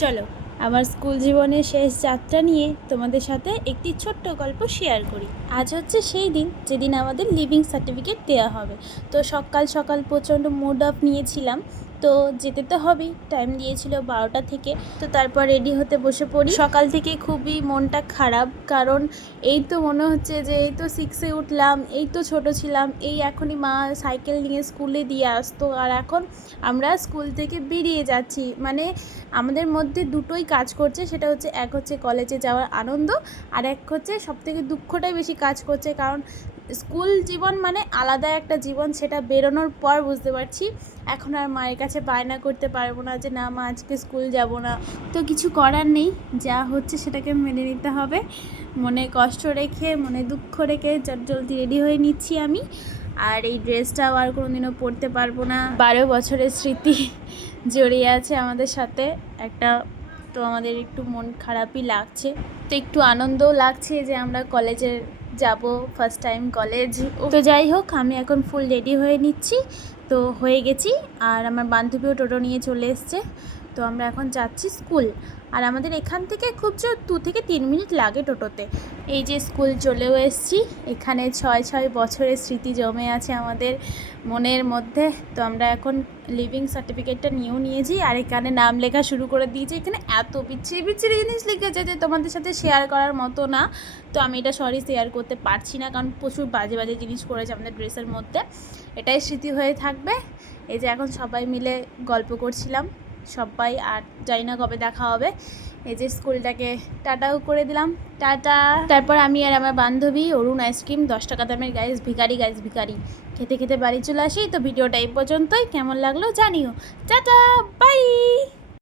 চলো আমার স্কুল জীবনের শেষ যাত্রা নিয়ে তোমাদের সাথে একটি ছোট্ট গল্প শেয়ার করি। আজ হচ্ছে সেই দিন যেদিন আমাদের লিভিং সার্টিফিকেট দেওয়া হবে। তো সকাল সকাল প্রচণ্ড মুড অফ নিয়েছিলাম, তো যেতে তো হবেই, টাইম দিয়েছিল 12টা থেকে। তো তারপর রেডি হতে বসে পড়ি। সকাল থেকে খুবই মনটা খারাপ, কারণ এই তো মনে হচ্ছে যে এই তো 6-এ উঠলাম, এই তো ছোট ছিলাম, এই এখনই মা সাইকেল নিয়ে স্কুলে দিয়ে আসতো, আর এখন আমরা স্কুল থেকে বেরিয়ে যাচ্ছি। মানে আমাদের মধ্যে দুটোই কাজ করছে, সেটা হচ্ছে এক হচ্ছে কলেজে যাওয়ার আনন্দ, আর এক হচ্ছে সবথেকে দুঃখটাই বেশি কাজ করছে, কারণ স্কুল জীবন মানে আলাদা একটা জীবন, সেটা বেরোনোর পর বুঝতে পারছি। এখন আর মায়ের কাছে বায়না করতে পারবো না যে না মা আজকে স্কুল যাব না। তো কিছু করার নেই, যা হচ্ছে সেটাকে মেনে নিতে হবে। মনে কষ্ট রেখে, মনে দুঃখ রেখে জলদি রেডি হয়ে নিচ্ছি আমি। আর এই ড্রেসটাও আর কোনোদিনও পরতে পারবো না। 12 বছরের স্মৃতি জড়িয়ে আছে আমাদের সাথে একটা। তো আমাদের একটু মন খারাপই লাগছে, তো একটু আনন্দও লাগছে যে আমরা কলেজে যাব, ফার্স্ট টাইম কলেজ। তো যাই হোক, আমি এখন ফুল রেডি হয়ে নিচ্ছি। তো হয়ে গেছি, আর আমার বান্ধবীও টোটো নিয়ে চলে এসছে। তো আমরা এখন যাচ্ছি স্কুল, আর আমাদের এখান থেকে খুব জোর 2 থেকে 3 মিনিট লাগে টোটোতে। এই যে স্কুল চলেও এসেছি, এখানে 6 বছরের স্মৃতি জমে আছে আমাদের মনের মধ্যে। তো আমরা এখন লিভিং সার্টিফিকেটটা নিয়েও নিয়েছি, আর এখানে নাম লেখা শুরু করে দিয়েছি। এখানে এত বিচ্ছিরি বিচ্ছিরি জিনিস লিখেছে যে তোমাদের সাথে শেয়ার করার মতো না। তো আমি এটা শেয়ার করতে পারছি না, কারণ প্রচুর বাজে বাজে জিনিস করেছে আমাদের ড্রেসের মধ্যে। এটাই স্মৃতি হয়ে থাকবে। এই যে এখন সবাই মিলে গল্প করছিলাম সবাই, আর জানি না কবে দেখা হবে। এই যে স্কুলটাকে টাটাও করে দিলাম, টাটা। তারপর আমি আর আমার বান্ধবী অরুণ আইসক্রিম 10 টাকা দামের ভিখারি খেতে খেতে বাড়ি চলে আসি। তো ভিডিওটা এই পর্যন্তই, কেমন লাগলো জানিও। Tata, by.